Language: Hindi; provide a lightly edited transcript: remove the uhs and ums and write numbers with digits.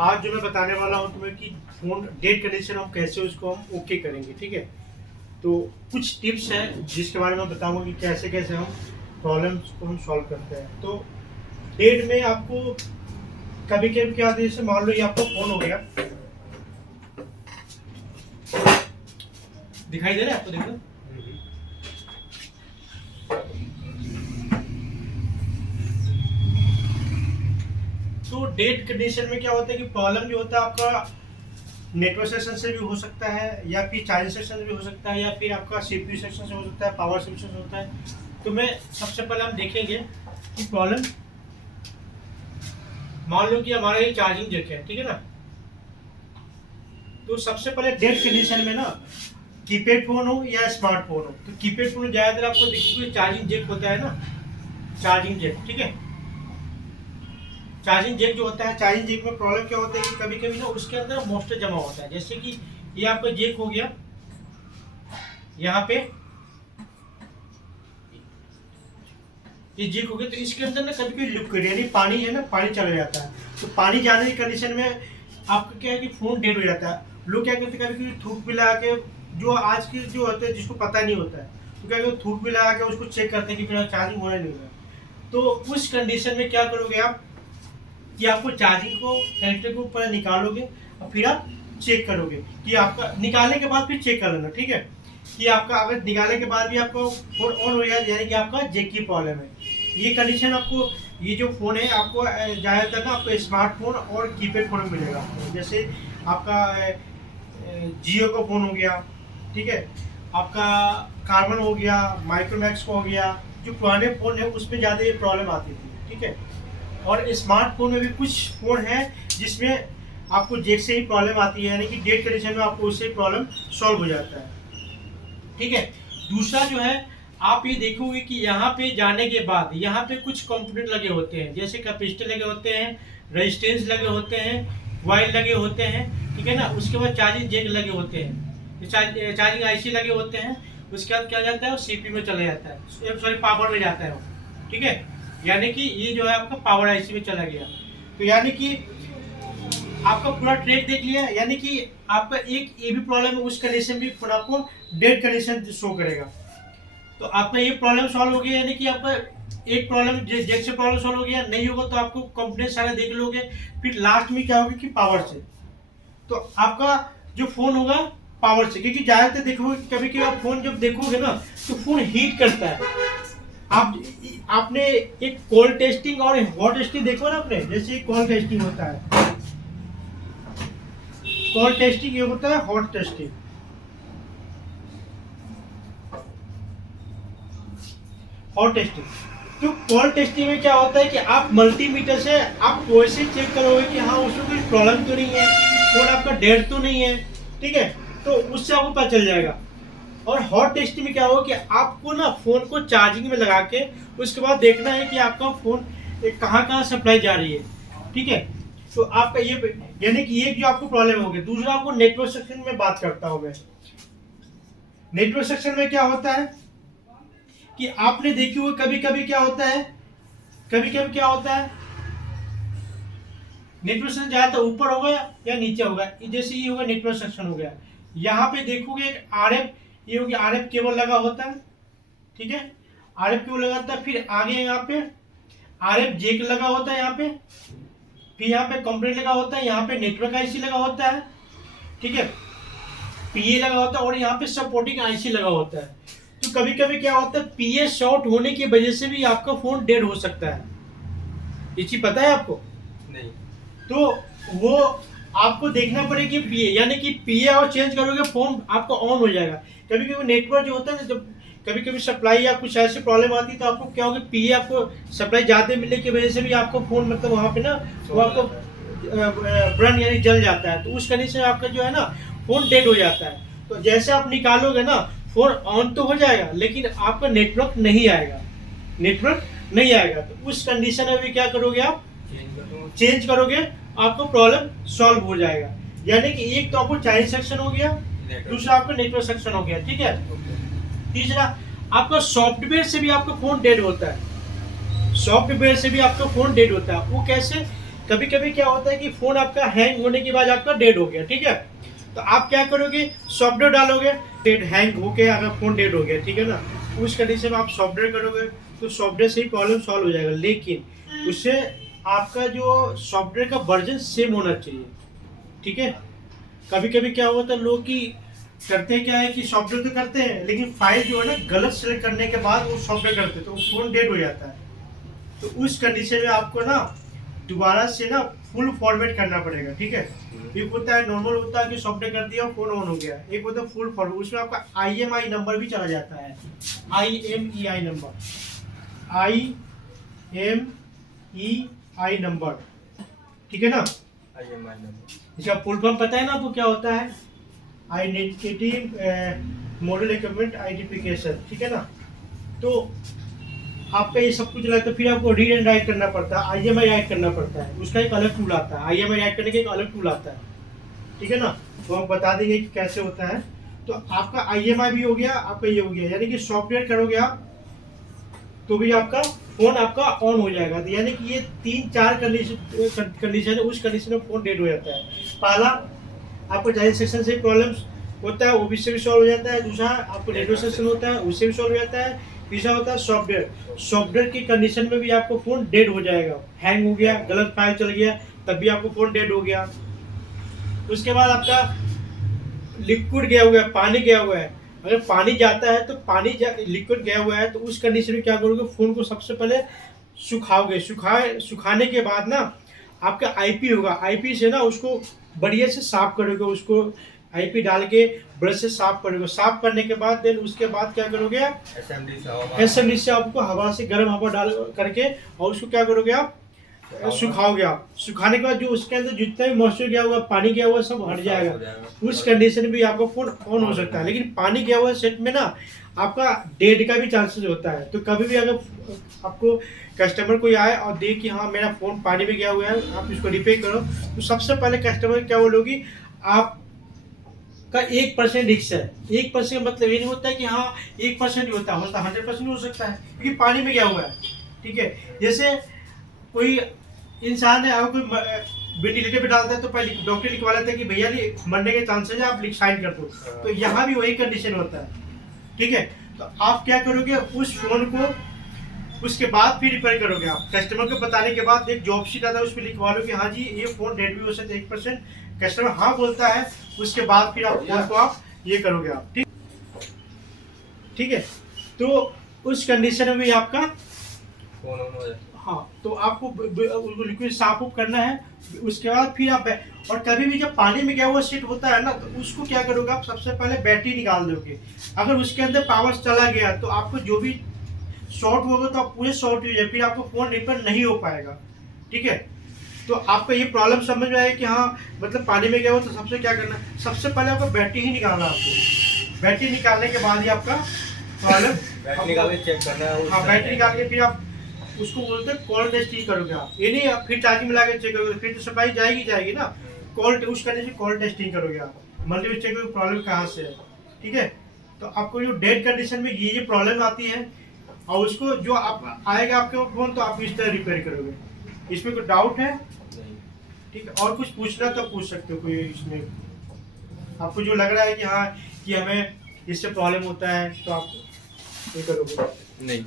आज जो मैं बताने वाला हूँ तुम्हें कि फोन डेट कंडीशन हम कैसे उसको हम ओके करेंगे, ठीक है। तो कुछ टिप्स हैं जिसके बारे में बताऊंगा कि कैसे कैसे हम प्रॉब्लम्स को हम सॉल्व करते हैं। तो डेट में आपको कभी कभी क्या होता है, जैसे मान लो ये आपका फोन हो गया, दिखाई दे रहा है आपको, देखो। तो डेट कंडीशन में क्या होता है कि प्रॉब्लम जो होता है आपका नेटवर्क सेक्शन से भी हो सकता है, या फिर चार्जिंग सेक्शन से भी हो सकता है, या फिर आपका सीपीयू सेक्शन से हो सकता है, पावर सेक्शन से होता है। तो मैं सबसे पहले हम देखेंगे कि प्रॉब्लम, मान लो कि हमारा ये चार्जिंग जैक है, ठीक है ना। तो सबसे पहले डेट कंडीशन में ना, कीपैड फोन हो या स्मार्टफोन हो, तो कीपैड फोन ज्यादातर आपको देखिए चार्जिंग जैक होता है ना, चार्जिंग जैक, ठीक है। चार्जिंग जैक जो होता है, चार्जिंग जैक में प्रॉब्लम क्या होता है कि कभी कभी ना उसके अंदर मॉइस्चर जमा होता है। जैसे कि ये आपका जैक हो गया, यहाँ पे ये जैक हो गया, तो इसके अंदर ना कभी कभी लिक्विड यानी पानी है ना, पानी चला जाता है। तो पानी जाने की कंडीशन में आपका क्या है कि फोन डेड हो जाता है। लोग क्या करते हैं, कभी कभी थूक पिला के, जो आज के जो होते हैं जिसको पता नहीं होता है, तो क्या करते थूक पिला के उसको चेक करते हैं कि फिर चार्जिंग हो रहा नहीं हो रहा। तो उस कंडीशन में क्या करोगे आप कि आपको चार्जिंग को कनेक्टर को ऊपर निकालोगे और फिर आप चेक करोगे कि आपका, निकालने के बाद फिर चेक कर लेना, ठीक है। कि आपका अगर निकालने के बाद भी आपको फोन ऑन हो जाए, यानी कि आपका जैक की प्रॉब्लम है। ये कंडीशन आपको, ये जो फोन है आपको ज़्यादातर ना आपको स्मार्टफोन और कीपैड फोन में मिलेगा। जैसे आपका जियो का फोन हो गया, ठीक है, आपका कार्बन हो गया, माइक्रोमैक्स का हो गया, जो पुराने फोन है उसमें ज़्यादा ये प्रॉब्लम आती थी, ठीक है। और स्मार्टफोन में भी कुछ फोन है जिसमें आपको जैक से ही प्रॉब्लम आती है, यानी कि डेट कंडीशन में आपको उससे प्रॉब्लम सॉल्व हो जाता है, ठीक है। दूसरा जो है, आप ये देखोगे कि यहाँ पे जाने के बाद यहाँ पे कुछ कंपोनेंट लगे होते हैं, जैसे कैपेसिटर लगे होते हैं, रेजिस्टेंस लगे होते हैं, वायर लगे होते हैं, ठीक है ना। उसके बाद चार्जिंग जैक लगे होते हैं, चार्जिंग आईसी लगे होते हैं। उसके बाद क्या जाता है, वो सीपीयू में चला जाता है, सॉरी पावर में जाता है वो, ठीक है। यानी कि ये जो है आपका पावर आईसी में चला गया। तो यानी कि आपका पूरा ट्रैक देख लिया, यानी कि आपका एक ये भी प्रॉब्लम है, उस कंडीशन भी फिर आपको डेड कंडीशन शो करेगा। तो आपका ये प्रॉब्लम सॉल्व हो गया, यानी कि आपका एक प्रॉब्लम जैक से प्रॉब्लम सॉल्व हो गया। नहीं होगा तो आपको कंप्लेंट सारे देख लोगे, फिर लास्ट में क्या होगा कि पावर से। तो आपका जो फोन होगा पावर से, क्योंकि ज्यादातर देखोगे कभी कभी आप फोन जब देखोगे ना तो फोन हीट करता है। आपने एक कोल्ड टेस्टिंग और हॉट टेस्टिंग देखो ना आपने, जैसे कोल्ड टेस्टिंग होता है, कोल्ड टेस्टिंग ये होता है, हॉट टेस्टिंग। हॉट टेस्टिंग, तो कोल्ड टेस्टिंग में क्या होता है कि आप मल्टीमीटर से आप वैसे चेक करोगे कि हाँ उसमें कोई प्रॉब्लम तो नहीं है, फोन आपका डेड तो नहीं है, ठीक है। तो उससे आपको पता चल जाएगा। और हॉट टेस्टिंग में क्या होगा कि आपको ना फोन को चार्जिंग में लगा के उसके बाद देखना है कि आपका फोन कहाँ कहाँ सप्लाई जा रही है, ठीक है। तो आपका ये, यानी कि ये जो आपको प्रॉब्लम होगी। दूसरा आपको नेटवर्क सेक्शन में बात करता हूं मैं। नेटवर्क सेक्शन में क्या होता है कि आपने देखी हुई कभी कभी क्या होता है, कभी कभी क्या होता है, नेटवर्क सेक्शन ज्यादातर ऊपर होगा या नीचे होगा। जैसे ये होगा नेटवर्क सेक्शन हो गया, यहाँ पे देखोगे एक आरएफ, ये होगी आरएफ केबल लगा होता है, ठीक है। आरएफ केबल लगा होता है, फिर आगे यहाँ पे आरएफ जैक लगा होता है यहाँ पे, फिर यहाँ पे कंपोनेंट लगा होता है, यहाँ पे नेटवर्क आईसी लगा होता है, ठीक है, पीए लगा होता है, और यहाँ पे सपोर्टिंग आईसी लगा होता है। तो कभी कभी क्या होता है, पीए शॉर्ट होने की वजह से भी आपका फोन डेड हो सकता है। ये चीज पता है आपको? नहीं। तो वो आपको देखना पड़ेगा कि पीए, यानी कि पीए और चेंज करोगे फोन आपका ऑन हो जाएगा। कभी कभी नेटवर्क जो होता है ना, जब कभी कभी सप्लाई या कुछ ऐसी प्रॉब्लम आती है तो आपको क्या होगा, पीए आपको सप्लाई ज्यादा मिलने की वजह से भी आपको फोन मतलब वहाँ पे ना वो आपको बर्न यानी जल जाता है। तो उस कंडीशन में आपका जो है ना फोन डेड हो जाता है। तो जैसे आप निकालोगे ना, फोन ऑन तो हो जाएगा लेकिन आपका नेटवर्क नहीं आएगा, नेटवर्क नहीं आएगा। तो उस कंडीशन में भी क्या करोगे, आप चेंज करोगे, आपको प्रॉब्लम सॉल्व हो जाएगा। यानी कि एक तो आपको चाइल्ड सेक्शन हो गया, दूसरा आपका नेटवर्क सेक्शन हो गया, ठीक है। तीसरा आपका सॉफ्टवेयर से भी आपका फोन डेड होता है, सॉफ्टवेयर से भी आपका फोन डेड होता है। वो कैसे कभी कभी क्या होता है कि फ़ोन आपका हैंग होने के बाद आपका डेड हो गया, ठीक है। तो आप क्या करोगे, सॉफ्टवेयर डालोगे, डेड हैंग होके अगर फ़ोन डेड हो गया, ठीक है ना, उस कंडीशन में आप सॉफ्टवेयर करोगे तो सॉफ्टवेयर से ही प्रॉब्लम सॉल्व हो जाएगा। लेकिन उससे आपका जो सॉफ्टवेयर का वर्जन सेम होना चाहिए, ठीक है। कभी कभी क्या होता है, लोग की करते हैं क्या है कि सॉफ्टवेयर तो करते हैं लेकिन फाइल जो है ना गलत सेलेक्ट करने के बाद वो सॉफ्टवेयर करते हैं तो फ़ोन डेड हो जाता है। तो उस कंडीशन में आपको ना दोबारा से ना फुल फॉर्मेट करना पड़ेगा, ठीक है। एक होता है नॉर्मल होता है कि सॉफ्टवेयर कर दिया फोन ऑन हो गया, एक होता है फुल फॉर्मेट, उसमें आपका IMEI नंबर भी चला जाता है, IMEI नंबर, IMEI नंबर, ठीक है ना। IMEI नंबर इसका फुल फॉर्म पता है ना आपको क्या होता है, आइडेंटिटी मॉडल इक्विपमेंट आइडेंटिफिकेशन, ठीक है ना। तो आपका ये सब कुछ रहता है तो फिर आपको रीड एंड राइट करना पड़ता है, IMEI राइट करना पड़ता है, उसका एक अलग टूल आता है, IMEI राइट करने का एक अलग टूल आता है, ठीक है ना। तो हम बता देंगे कि कैसे होता है। तो आपका IMEI भी हो गया, आपका ये हो गया, यानी कि सॉफ्टवेयर करोगे आप तो भी आपका फोन आपका ऑन हो जाएगा। तो यानी कि ये 3-4 कंडीशन है, उस कंडीशन में फोन डेड हो जाता है। पहला आपको जाहिर सेक्शन से प्रॉब्लम होता है, वो भी से भी सॉल्व हो जाता है। दूसरा आपको नेटवर्क सेक्शन होता है, उससे भी सॉल्व हो जाता है। तीसरा होता है सॉफ्टवेयर की कंडीशन में भी आपको फोन डेड हो जाएगा, हैंग हो गया, गलत फाइल चल गया, तब भी आपको फोन डेड हो गया। उसके बाद आपका लिक्विड गया हुआ है, पानी गया हुआ है, अगर पानी जाता है तो लिक्विड गया हुआ है तो उस कंडीशन में क्या करोगे, फोन को सबसे पहले सुखाओगे, सुखाने के बाद ना आपका IP होगा, IP से ना उसको बढ़िया से साफ करोगे, उसको IP डाल के ब्रश से साफ करोगे। साफ करने के बाद देन उसके बाद क्या करोगे, असेंबली से आपको हवा से गर्म हवा डाल करके और उसको क्या करोगे आप सुखाओगे। आप सुखाने के बाद जो उसके अंदर जितना भी मॉइस्चर गया हुआ, पानी गया हुआ, सब हट जाएगा। उस कंडीशन में भी आपका फोन ऑन हो सकता है। लेकिन पानी गया हुआ सेट में ना आपका डेड का भी चांसेस होता है। तो कभी भी अगर आपको कस्टमर कोई आए और देख कि हाँ मेरा फोन पानी में गया हुआ है, आप इसको रिपेयर करो, तो सबसे पहले कस्टमर क्या बोलोगी, आप का 1% रिक्स है। 1% मतलब ये नहीं होता है कि हाँ 1% ही होता है, 100% हो सकता है क्योंकि पानी में गया हुआ है, ठीक है। जैसे कोई इंसान है, अगर कोई वेंटिलेटर पे डालता है तो पहले डॉक्टर लिखवा लेता है कि भैया मरने के चांसेस है, आप साइन कर दो। तो यहाँ भी वही कंडीशन होता है, ठीक है। तो आप क्या करोगे, उस फोन को उसके बाद फिर रिपेयर करोगे। आप कस्टमर को बताने के बाद एक जॉब शीट आता है, उस पर लिखवा लो कि हाँ जी ये फोन डेड भी हो सकता है 1%, कस्टमर हाँ बोलता है, उसके बाद फिर आप फोन को आप ये करोगे आप, ठीक है। तो उस कंडीशन में भी आपका फोन ऑन हो जाए। हाँ, तो आपको लिक्विड साफ उफ करना है। उसके बाद फिर आप और कभी भी जब पानी में गया हुआ सेट होता है ना तो उसको क्या करोगे, आप सबसे पहले बैटरी निकाल दोगे। अगर उसके अंदर पावर चला गया तो आपको जो भी शॉर्ट होगा तो आप पूरे शॉर्ट हो जाए, फिर आपको फोन रिपेयर नहीं हो पाएगा, ठीक है। तो आपको ये प्रॉब्लम समझ में आए कि हाँ मतलब पानी में गया हो तो सबसे क्या करना, सबसे पहले आपको बैटरी ही निकालना। आपको बैटरी निकालने के बाद ही आपका प्रॉब्लम निकाल के चेक करना है। हाँ, बैटरी निकाल के फिर आप उसको बोलते हैं कॉल टेस्टिंग करोगे आप, ये नहीं आप फिर चार्जिंग मिला के चेक करोगे, फिर तो सप्लाई जाएगी ना। कॉल उस करने से कॉल टेस्टिंग करोगे आप, मल्टीपल चेक करोगे प्रॉब्लम कहाँ से है, ठीक है। तो आपको जो डेड कंडीशन में ये प्रॉब्लम आती है और उसको जो आप आएगा आपके फोन तो आप इस तरह रिपेयर करोगे। इसमें कोई डाउट है, ठीक है। और कुछ पूछना तो पूछ सकते हो, कोई इसमें आपको जो लग रहा है कि हाँ कि हमें इससे प्रॉब्लम होता है तो आप ये करोगे नहीं।